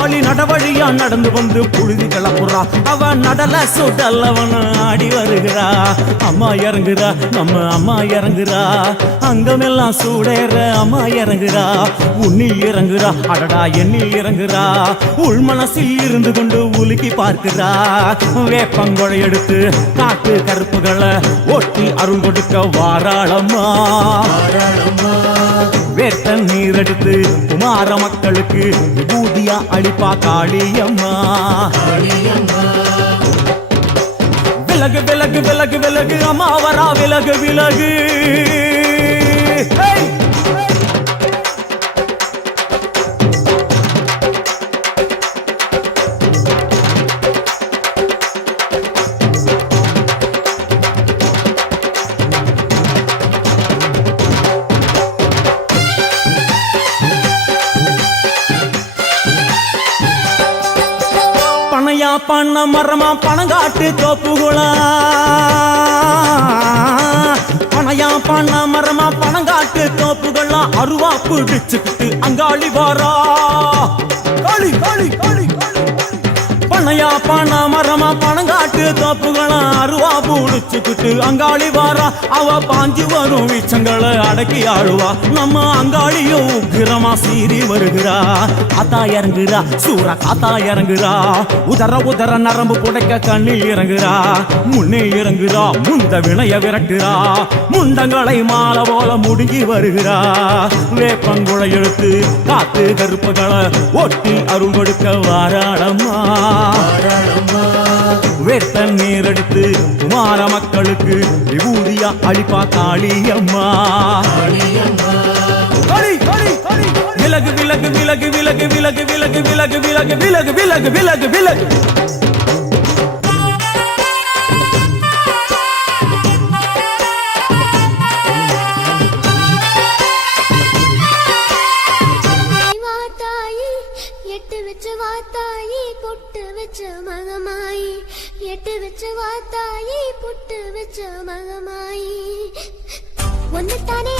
காளி நடவழியா நடந்து வந்து புழுதி கிளப்புறா அவ நடல சுடல்லவன் ஆடி வருகிறா. அம்மா இறங்குறா நம்ம அம்மா இறங்குறா அங்கமெல்லாம் சூடேற அம்மா இறங்குறா உன்னில் இறங்குறா அடடா எண்ணில் இறங்குறா உள் மனசில் இருந்து கொண்டு உலுக்கி பார்க்கிறா வேப்பங்கொழை எடுத்து காட்டு கருப்புகளை ஒட்டி அருள் கொடுக்க வாராளம்மா. தாராளம்மா வேட்ட நீர் எடுத்து குமார மக்களுக்கு விபூதியா அளிப்பா காளியம்மா. விலகு விலகு விலகு விலகு அம்மா வரா விலகு விலகு. பண்ண மரமா பணங்காட்டு தோப்புகுளா? பணையா பண்ண மரமா பணங்காட்டு தோப்புகளா? அருவா பிடிச்சுக்கிட்டு அங்காளி வாரா. காளி காளி காளி காளி. பண்ணையா பண மரமா பணங்காட்டு தோப்புகளா அருவா புடிச்சுக்கிட்டு அங்காளி வாரா. அவ பாஞ்சு வரும் வீச்சங்களை அடக்கி ஆழுவா நம்ம அங்காளியும் உக்கிரமா சீறி வருகிறா. காத்தா இறங்குறா சூறா காத்தா இறங்குறா. உதர உதர நரம்பு புடைக்க கண்ணில் இறங்குறா. முன்னே இறங்குறா முந்த வினைய விரட்டுறா. முண்டங்களை மாலை போல முடுங்கி வருகிறா. வேப்பங்குளை எடுத்து காத்து கருப்புகளை ஒட்டி அருள் கொடுக்க வாராடம்மா வேட்ட நீர் குமார மக்களுக்கு விபூதியா அளிப்பா காளியம்மா காளி, காளி, விலகு விலகு விலகு விலகு விலகு விலகு விலகு விலகு விலகு விலகு விலகு விலகு வச்ச வாத்தாயி பொட்டு வச்ச மகமாயி. எட்டு வச்ச வாத்தாயி பொட்டு வச்ச மகமாயி. ஒன்னு தானே